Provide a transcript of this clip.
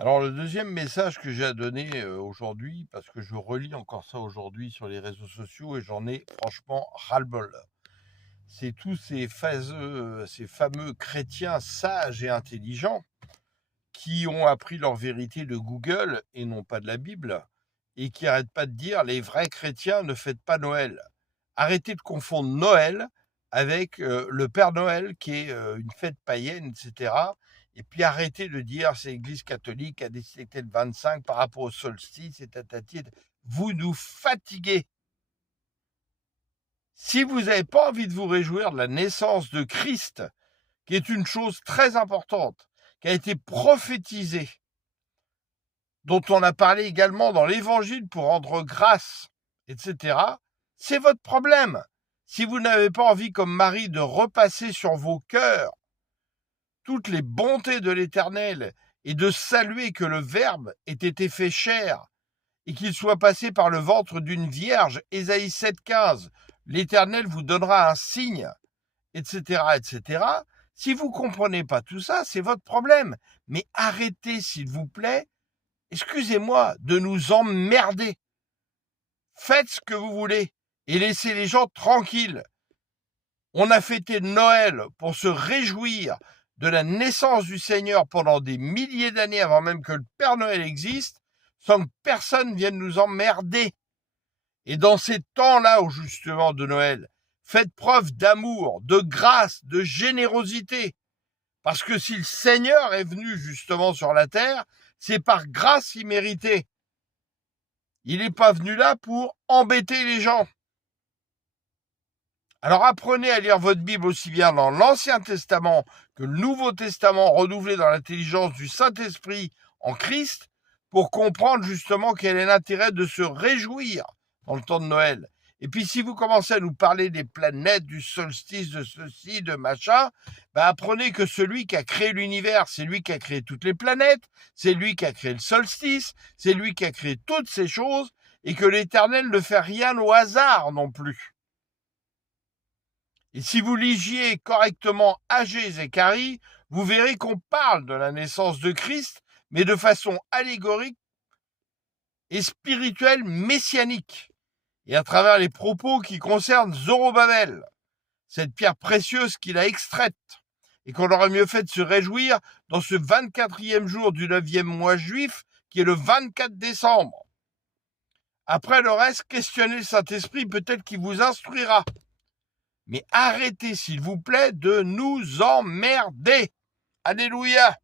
Alors le deuxième message que j'ai à donner, aujourd'hui, parce que je relis encore ça aujourd'hui sur les réseaux sociaux et j'en ai franchement ras-le-bol. C'est tous ces fameux chrétiens sages et intelligents qui ont appris leur vérité de Google et non pas de la Bible et qui arrêtent pas de dire: «Les vrais chrétiens ne fêtent pas Noël». Arrêtez de confondre Noël avec, le Père Noël qui est, une fête païenne et cetera, et puis arrêtez de dire: «C'est l'Église catholique qui a décidé que c'était le 25 par rapport au solstice et tatati et vous nous fatiguez. Si vous n'avez pas envie de vous réjouir de la naissance de Christ, qui est une chose très importante, qui a été prophétisée, dont on a parlé également dans l'Évangile pour rendre grâce, etc., c'est votre problème. Si vous n'avez pas envie, comme Marie, de repasser sur vos cœurs toutes les bontés de l'Éternel et de saluer que le Verbe ait été fait chair et qu'il soit passé par le ventre d'une vierge, Ésaïe 7,15, l'Éternel vous donnera un signe, etc., etc. Si vous ne comprenez pas tout ça, c'est votre problème. Mais arrêtez, s'il vous plaît, excusez-moi, de nous emmerder. Faites ce que vous voulez et laissez les gens tranquilles. On a fêté Noël pour se réjouir de la naissance du Seigneur pendant des milliers d'années avant même que le Père Noël existe, sans que personne vienne nous emmerder. Et dans ces temps-là, justement, de Noël, faites preuve d'amour, de grâce, de générosité. Parce que si le Seigneur est venu justement sur la terre, c'est par grâce imméritée. Il n'est pas venu là pour embêter les gens. Alors apprenez à lire votre Bible aussi bien dans l'Ancien Testament que le Nouveau Testament renouvelé dans l'intelligence du Saint-Esprit en Christ pour comprendre justement quel est l'intérêt de se réjouir dans le temps de Noël. Et puis si vous commencez à nous parler des planètes, du solstice, de ceci, de machin, apprenez que celui qui a créé l'univers, c'est lui qui a créé toutes les planètes, c'est lui qui a créé le solstice, c'est lui qui a créé toutes ces choses, et que l'Éternel ne fait rien au hasard non plus. Et si vous lisiez correctement Agé et Zacharie, vous verrez qu'on parle de la naissance de Christ, mais de façon allégorique et spirituelle messianique, et à travers les propos qui concernent Zorobabel, cette pierre précieuse qu'il a extraite, et qu'on aurait mieux fait de se réjouir dans ce 24e jour du 9e mois juif, qui est le 24 décembre. Après le reste, questionnez le Saint-Esprit, peut-être qu'il vous instruira. Mais arrêtez, s'il vous plaît, de nous emmerder. Alléluia.